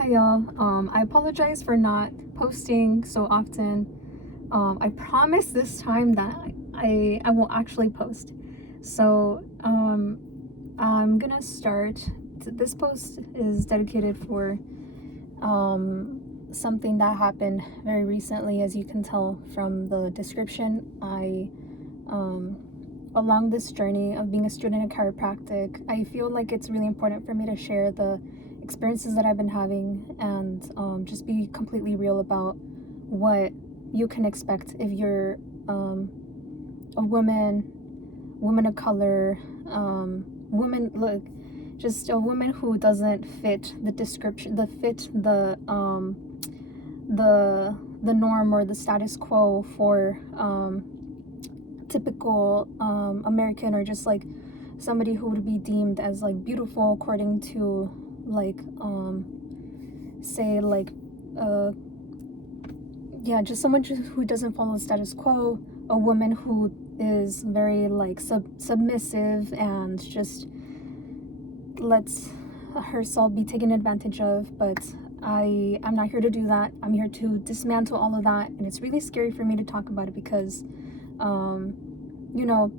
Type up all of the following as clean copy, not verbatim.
Hey y'all, I apologize for not posting so often. I promise this time that I will actually post. So I'm gonna start. This post is dedicated for something that happened very recently. As you can tell from the description, along this journey of being a student in chiropractic, I feel like it's really important for me to share the experiences that I've been having and just be completely real about what you can expect if you're a woman of color, woman, look, just a woman who doesn't fit the description, the norm or the status quo for typical American, or just like somebody who would be deemed as like beautiful according to like say like yeah, just someone who doesn't follow the status quo, a woman who is very like submissive and just lets herself be taken advantage of. But I'm not here to do that. I'm here to dismantle all of that, and it's really scary for me to talk about it because you know,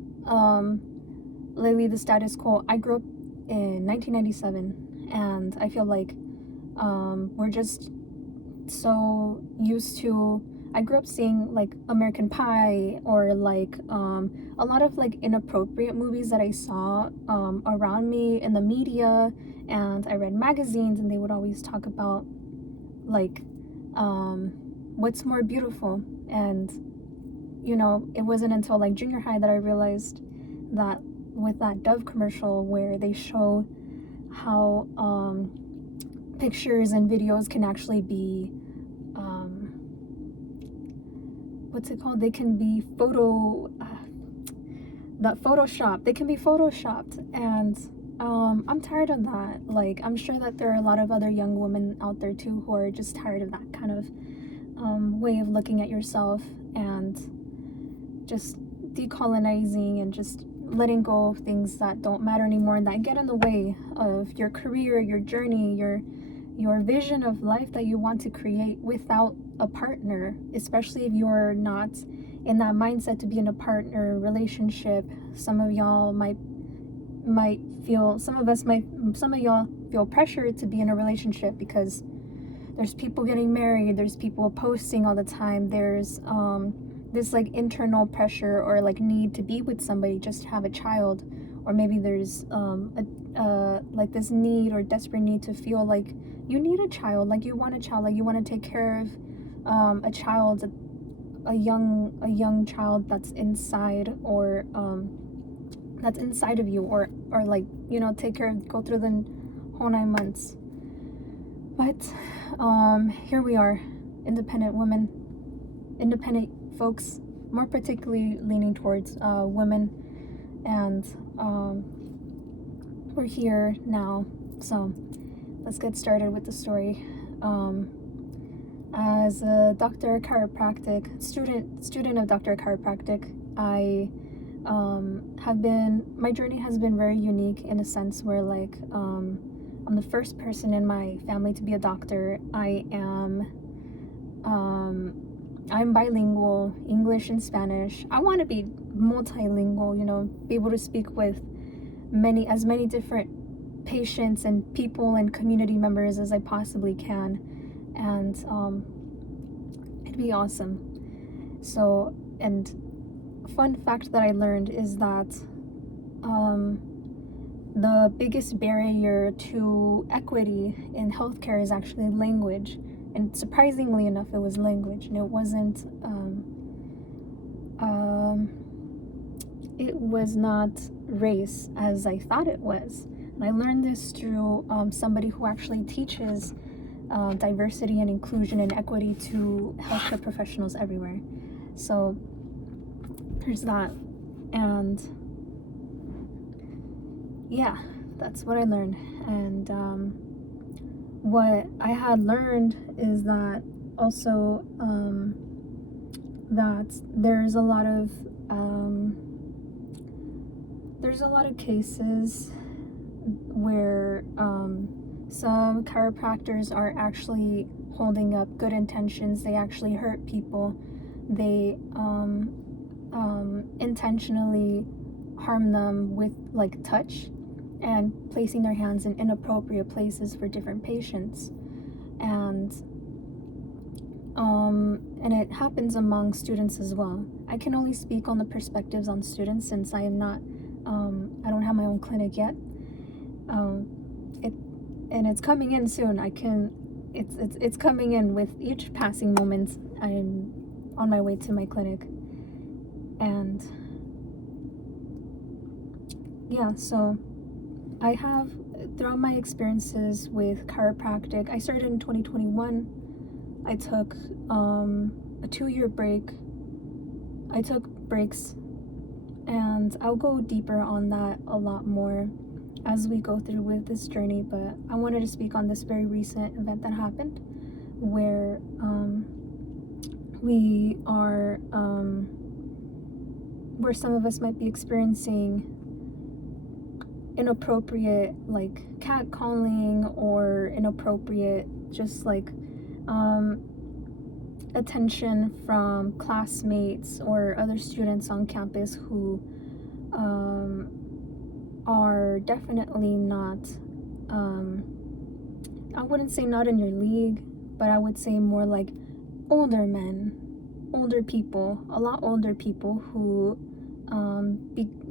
lately the status quo. I grew up in 1997, and I feel like we're just so used to. I grew up seeing like American Pie or like a lot of like inappropriate movies that I saw around me in the media, and I read magazines, and they would always talk about like what's more beautiful. And you know, it wasn't until like junior high that I realized that with that Dove commercial where they show how pictures and videos can actually be what's it called? They can be Photoshop. They can be photoshopped, and I'm tired of that. Like, I'm sure that there are a lot of other young women out there too who are just tired of that kind of way of looking at yourself, and just decolonizing and just letting go of things that don't matter anymore and that get in the way of your career, your journey, your vision of life that you want to create without a partner, especially if you're not in that mindset to be in a partner relationship. Some of y'all might feel, some of y'all feel pressure to be in a relationship because there's people getting married, there's people posting all the time, there's this like internal pressure or like need to be with somebody just to have a child, or maybe there's like this need or desperate need to feel like you need a child, like you want a child, like you want to take care of a child, a young child that's inside, or that's inside of you, or like, you know, take care of, go through the whole 9 months. But here we are, independent women, independent folks, more particularly leaning towards women, and we're here now. So let's get started with the story. As a doctor chiropractic student of doctor chiropractic, I my journey has been very unique in a sense where like I'm the first person in my family to be a doctor. I'm bilingual, English and Spanish. I want to be multilingual, you know, be able to speak with as many different patients and people and community members as I possibly can. And it'd be awesome. So, and fun fact that I learned is that the biggest barrier to equity in healthcare is actually language. And surprisingly enough, it was language, and it wasn't it was not race as I thought it was. And I learned this through somebody who actually teaches diversity and inclusion and equity to healthcare professionals everywhere. So there's that. And yeah, that's what I learned. And what I had learned is that also that there's a lot of cases where Some chiropractors are actually holding up good intentions. They actually hurt people. They intentionally harm them with like touch and placing their hands in inappropriate places for different patients. And it happens among students as well. I can only speak on the perspectives on students since I am not, I don't have my own clinic yet. And it's coming in soon. It's coming in with each passing moment. I'm on my way to my clinic. And yeah, so I have, throughout my experiences with chiropractic, I started in 2021. I took a 2-year break. I took breaks, and I'll go deeper on that a lot more as we go through with this journey, but I wanted to speak on this very recent event that happened where where some of us might be experiencing inappropriate like catcalling or inappropriate just like attention from classmates or other students on campus who are definitely not, I wouldn't say not in your league, but I would say more like older men, older people, a lot older people who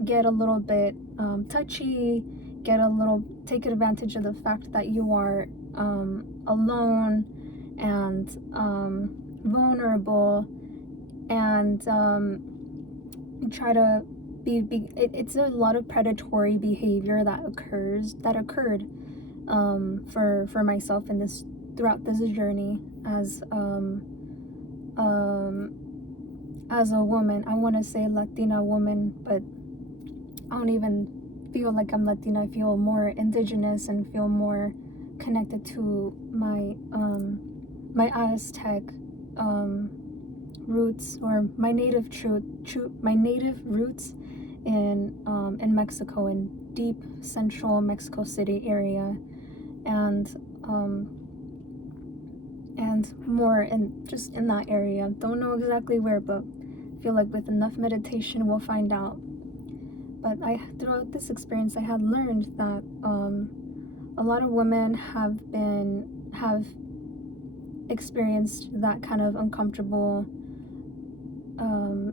get a little bit touchy, take advantage of the fact that you are alone and vulnerable, and try to it's a lot of predatory behavior that occurred for myself in this throughout this journey as a woman. I want to say Latina woman, but I don't even feel like I'm Latina. I feel more indigenous and feel more connected to my my Aztec roots, or my native my native roots in Mexico, in deep central Mexico City area, and more in just in that area. Don't know exactly where, but feel like with enough meditation we'll find out. But throughout this experience I had learned that a lot of women have experienced that kind of uncomfortable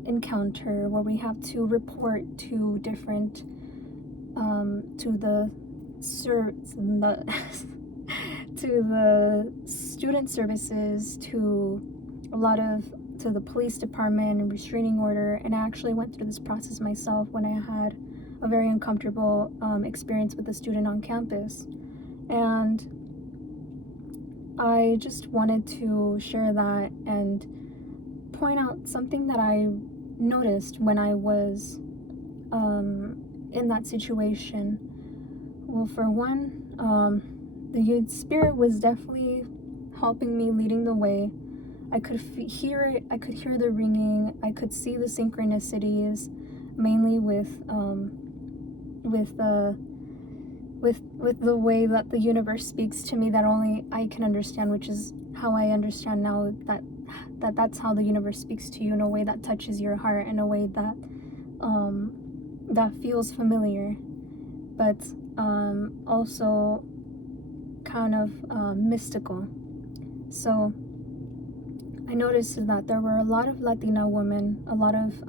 encounter where we have to report to different to the student services, to the police department and restraining order. And I actually went through this process myself when I had a very uncomfortable experience with a student on campus. And I just wanted to share that and point out something that I noticed when I was in that situation. Well, for one, the youth spirit was definitely helping me, leading the way. I could hear it. I could hear the ringing. I could see the synchronicities, mainly with the way that the universe speaks to me, that only I can understand, which is how I understand now that's how the universe speaks to you, in a way that touches your heart, in a way that that feels familiar, but also kind of mystical. So I noticed that there were a lot of Latina women, a lot of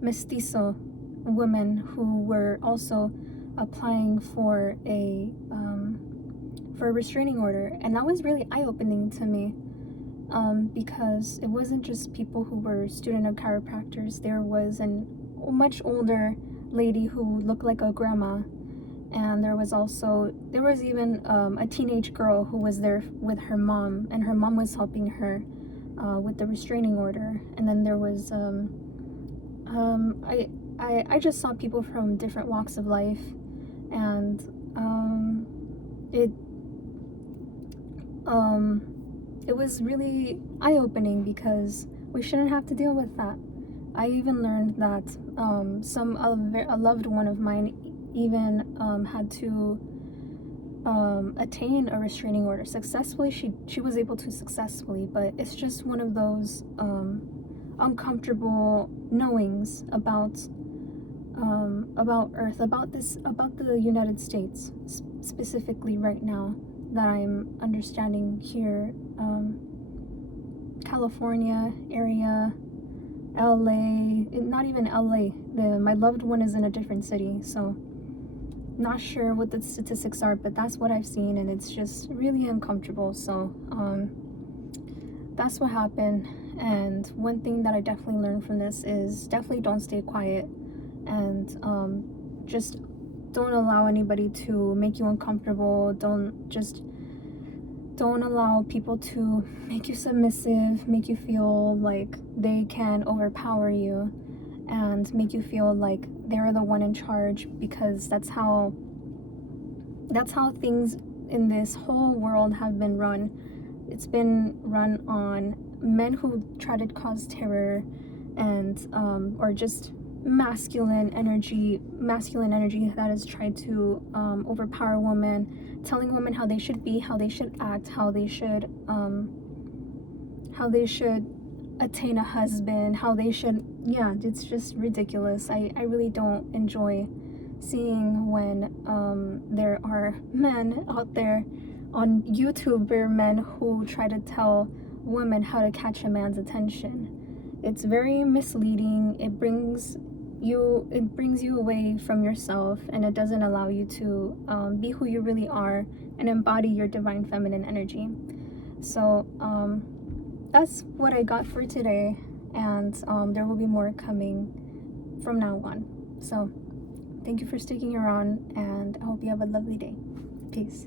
mestizo women who were also applying for a restraining order. And that was really eye-opening to me, because it wasn't just people who were student of chiropractors. There was a much older lady who looked like a grandma, and there was even a teenage girl who was there with her mom, and her mom was helping her with the restraining order. And then there was I just saw people from different walks of life, and it was really eye-opening, because we shouldn't have to deal with that. I even learned that a loved one of mine even had to attain a restraining order successfully. She was able to successfully, but it's just one of those uncomfortable knowings about Earth, about the United States specifically right now, that I'm understanding here. California area, LA, not even LA. My loved one is in a different city, so not sure what the statistics are, but that's what I've seen, and it's just really uncomfortable. So that's what happened. And one thing that I definitely learned from this is definitely don't stay quiet, and just don't allow anybody to make you uncomfortable. Don't allow people to make you submissive, make you feel like they can overpower you, and make you feel like they're the one in charge, because that's how things in this whole world have been run. It's been run on men who try to cause terror, and or just masculine energy that has tried to overpower women, telling women how they should be, how they should act, how they should attain a husband, how they should, yeah, it's just ridiculous. I really don't enjoy seeing when there are men out there on YouTube, men who try to tell women how to catch a man's attention. It's very misleading. It brings you away from yourself, and it doesn't allow you to be who you really are and embody your divine feminine energy. So that's what I got for today, and there will be more coming from now on. So thank you for sticking around, and I hope you have a lovely day. Peace.